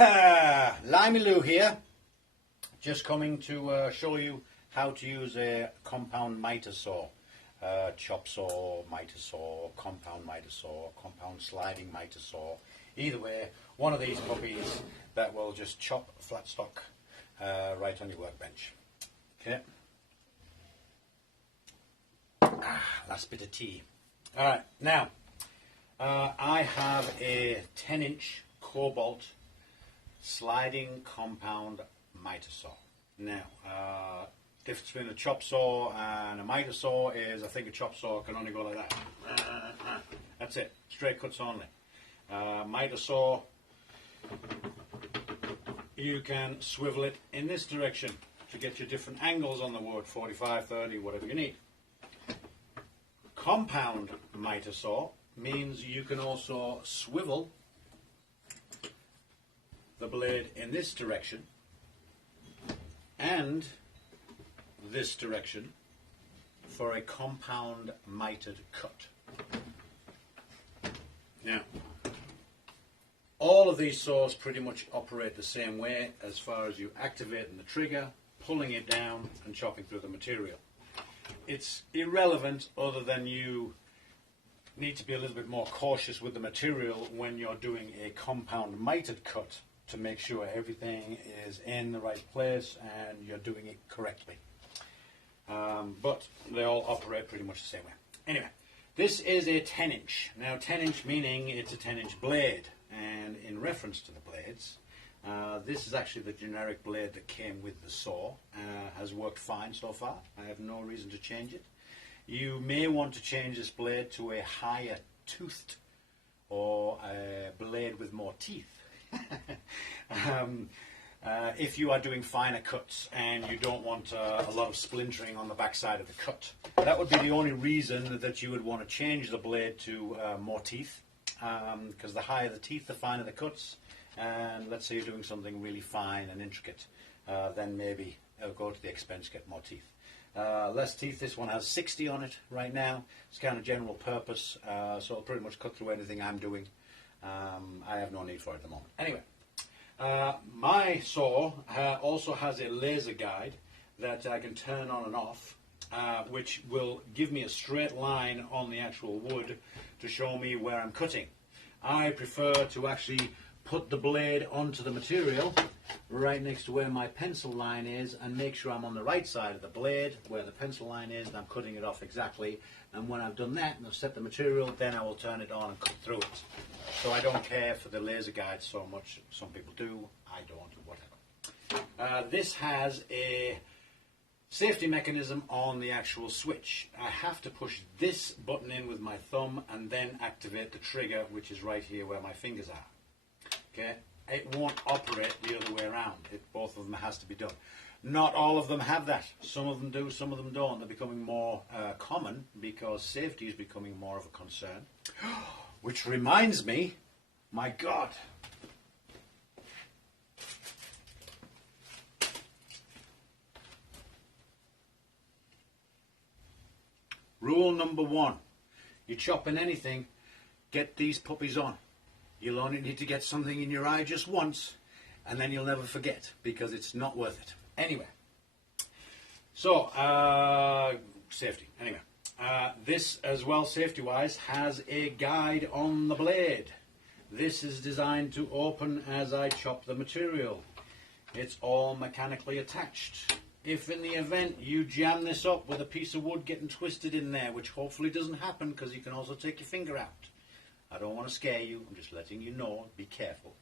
Limey Lou here, just coming to show you how to use a compound miter saw, chop saw, miter saw, compound sliding miter saw. Either way, one of these puppies that will just chop flat stock right on your workbench. Okay. Last bit of tea. All right, now I have a 10-inch Cobalt sliding compound miter saw. Now, difference between a chop saw and a miter saw is I think a chop saw can only go like that. That's it, straight cuts only. Miter saw, you can swivel it in this direction to get your different angles on the wood, 45, 30, whatever you need. Compound miter saw means you can also swivel the blade in this direction and this direction for a compound mitered cut. Now, all of these saws pretty much operate the same way as far as you activating the trigger, pulling it down and chopping through the material. It's irrelevant other than you need to be a little bit more cautious with the material when you're doing a compound mitered cut to make sure everything is in the right place and you're doing it correctly. But they all operate pretty much the same way. Anyway, this is a 10-inch. Now 10-inch meaning it's a 10-inch blade, and in reference to the blades, this is actually the generic blade that came with the saw. Has worked fine so far. I have no reason to change it. You may want to change this blade to a higher toothed or a blade with more teeth. If you are doing finer cuts and you don't want a lot of splintering on the backside of the cut, that would be the only reason that you would want to change the blade to more teeth, because the higher the teeth, the finer the cuts. And let's say you're doing something really fine and intricate, then maybe go to the expense, get more teeth. Less teeth, this one has 60 on it right now. It's kind of general purpose, so it'll pretty much cut through anything I'm doing. I have no need for it at the moment. Anyway, my saw also has a laser guide that I can turn on and off, which will give me a straight line on the actual wood to show me where I'm cutting. I prefer to actually put the blade onto the material right next to where my pencil line is and make sure I'm on the right side of the blade where the pencil line is, and I'm cutting it off exactly. And when I've done that and I've set the material, then I will turn it on and cut through it. So I don't care for the laser guide so much. Some people do, I don't, whatever. This has a safety mechanism on the actual switch. I have to push this button in with my thumb and then activate the trigger, which is right here where my fingers are. Okay, it won't operate the other way around. Both of them has to be done. Not all of them have that. Some of them do, some of them don't. They're becoming more common because safety is becoming more of a concern. Which reminds me, my God. Rule number 1, you're chopping anything, get these puppies on. You'll only need to get something in your eye just once, and then you'll never forget, because it's not worth it. Anyway, so, safety. Anyway, this as well, safety-wise, has a guide on the blade. This is designed to open as I chop the material. It's all mechanically attached. If in the event you jam this up with a piece of wood getting twisted in there, which hopefully doesn't happen because you can also take your finger out. I don't want to scare you, I'm just letting you know, be careful.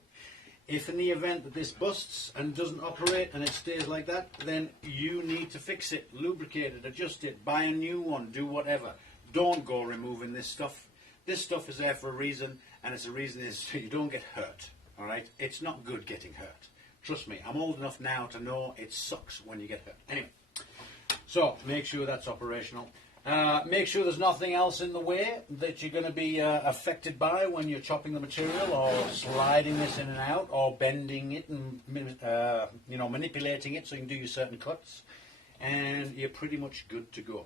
If in the event that this busts and doesn't operate and it stays like that, then you need to fix it, lubricate it, adjust it, buy a new one, do whatever. Don't go removing this stuff. This stuff is there for a reason, and it's a reason is so you don't get hurt, all right? It's not good getting hurt. Trust me, I'm old enough now to know it sucks when you get hurt. Anyway, so make sure that's operational. Make sure there's nothing else in the way that you're going to be affected by when you're chopping the material or sliding this in and out or bending it and manipulating it so you can do your certain cuts, and you're pretty much good to go.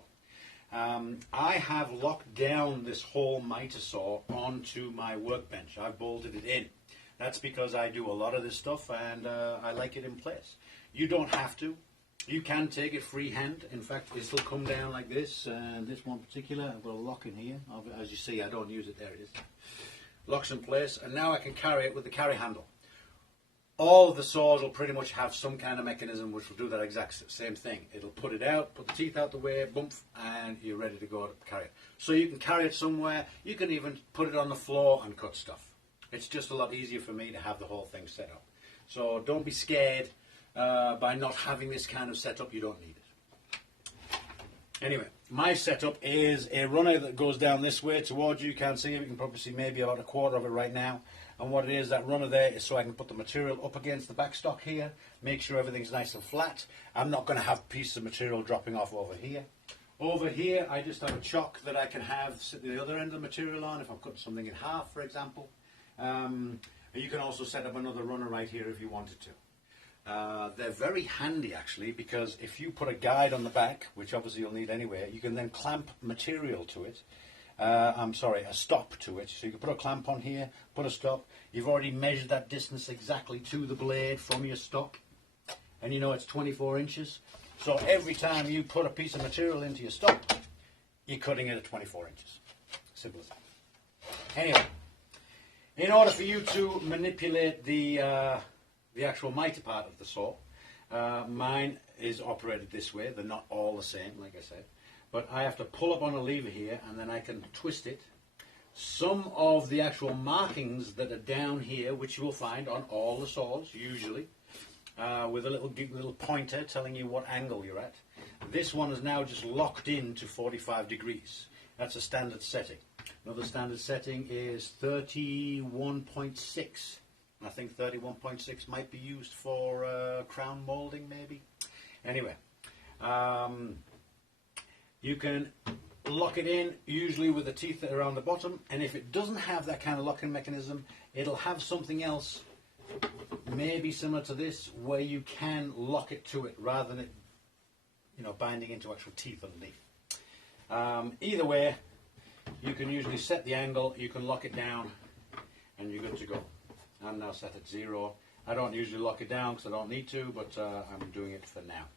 I have locked down this whole miter saw onto my workbench. I've bolted it in. That's because I do a lot of this stuff and I like it in place. You don't have to. You can take it freehand. In fact, this will come down like this, and this one particular, I've got a lock in here. As you see, I don't use it. There it is. Locks in place, and now I can carry it with the carry handle. All of the saws will pretty much have some kind of mechanism which will do that exact same thing. It'll put it out, put the teeth out the way, bump, and you're ready to go to carry it. So you can carry it somewhere. You can even put it on the floor and cut stuff. It's just a lot easier for me to have the whole thing set up. So don't be scared by not having this kind of setup. You don't need it. Anyway, my setup is a runner that goes down this way towards you. You can't see it. You can probably see maybe about a quarter of it right now. And what it is, that runner there is so I can put the material up against the backstock here, make sure everything's nice and flat. I'm not going to have pieces of material dropping off over here. Over here, I just have a chock that I can have sit the other end of the material on if I'm cutting something in half, for example. You can also set up another runner right here if you wanted to. They're very handy actually, because if you put a guide on the back, which obviously you'll need anyway, you can then clamp material to it. A stop to it. So you can put a clamp on here, put a stop. You've already measured that distance exactly to the blade from your stock, and you know it's 24 inches. So every time you put a piece of material into your stock, you're cutting it at 24 inches. Simple as that. Anyway, in order for you to manipulate the actual mitre part of the saw, mine is operated this way. They're not all the same, like I said. But I have to pull up on a lever here, and then I can twist it. Some of the actual markings that are down here, which you will find on all the saws, usually, with a little pointer telling you what angle you're at. This one is now just locked in to 45 degrees. That's a standard setting. Another standard setting is 31.6. I think 31.6 might be used for crown moulding, maybe. Anyway. You can lock it in, usually with the teeth that are around the bottom, and if it doesn't have that kind of locking mechanism, it'll have something else, maybe similar to this, where you can lock it to it rather than it, binding into actual teeth underneath. Either way, you can usually set the angle, you can lock it down, and you're good to go. I'm now set at 0. I don't usually lock it down because I don't need to, but I'm doing it for now.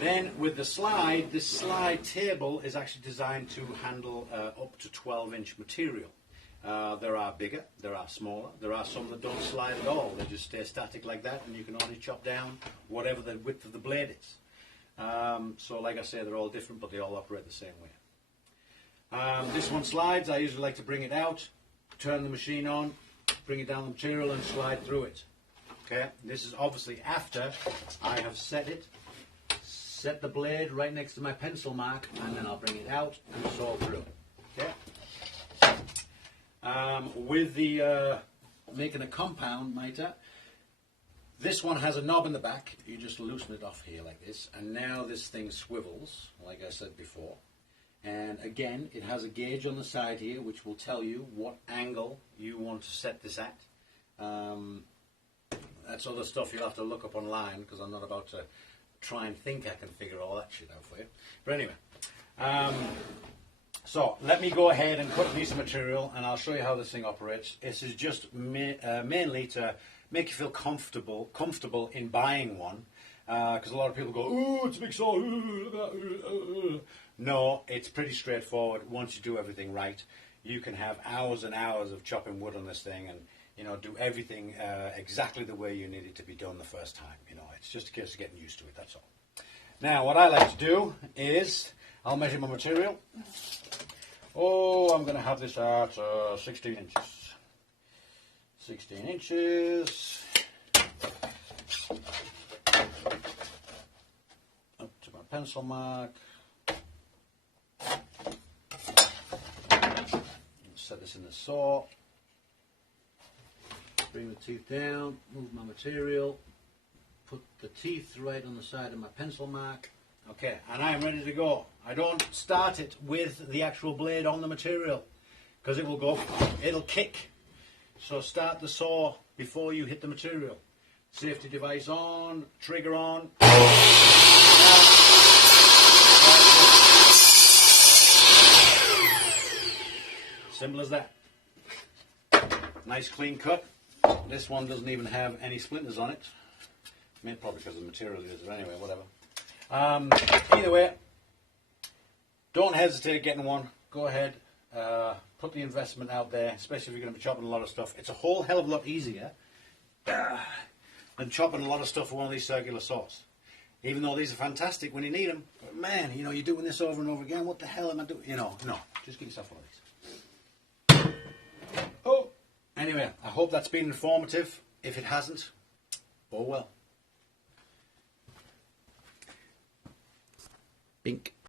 Then with the slide, this slide table is actually designed to handle up to 12-inch material. There are bigger, there are smaller, there are some that don't slide at all. They just stay static like that, and you can only chop down whatever the width of the blade is. So like I say, they're all different, but they all operate the same way. This one slides. I usually like to bring it out, turn the machine on, bring it down the material and slide through it. Okay, this is obviously after I have set the blade right next to my pencil mark, and then I'll bring it out and saw through. Okay. With the making a compound mitre, this one has a knob in the back. You just loosen it off here like this, and now this thing swivels, like I said before. And again, it has a gauge on the side here, which will tell you what angle you want to set this at. That's other stuff you'll have to look up online, because I'm not about to try and think I can figure all that shit out for you. But anyway, so let me go ahead and cut a piece of material, and I'll show you how this thing operates. This is just mainly to make you feel comfortable in buying one, because a lot of people go, "Oh, it's a big saw." Look at that. No, it's pretty straightforward. Once you do everything right, you can have hours and hours of chopping wood on this thing, and do everything exactly the way you need it to be done the first time. It's just a case of getting used to it, that's all. Now, what I like to do is, I'll measure my material. Oh, I'm going to have this at 16 inches. 16 inches. Up to my pencil mark. Set this in the saw. Bring the teeth down, move my material, put the teeth right on the side of my pencil mark. Okay, and I am ready to go. I don't start it with the actual blade on the material, because it'll kick. So start the saw before you hit the material. Safety device on, trigger on. Simple as that. Nice clean cut. This one doesn't even have any splinters on it. Maybe probably because of the material it is, but anyway, whatever. Either way, don't hesitate getting one. Go ahead, put the investment out there, especially if you're going to be chopping a lot of stuff. It's a whole hell of a lot easier than chopping a lot of stuff with one of these circular saws. Even though these are fantastic when you need them, but man, you know, you're doing this over and over again. What the hell am I doing? You know, no, just get yourself one of these. Oh, anyway, I hope that's been informative. If it hasn't, oh well.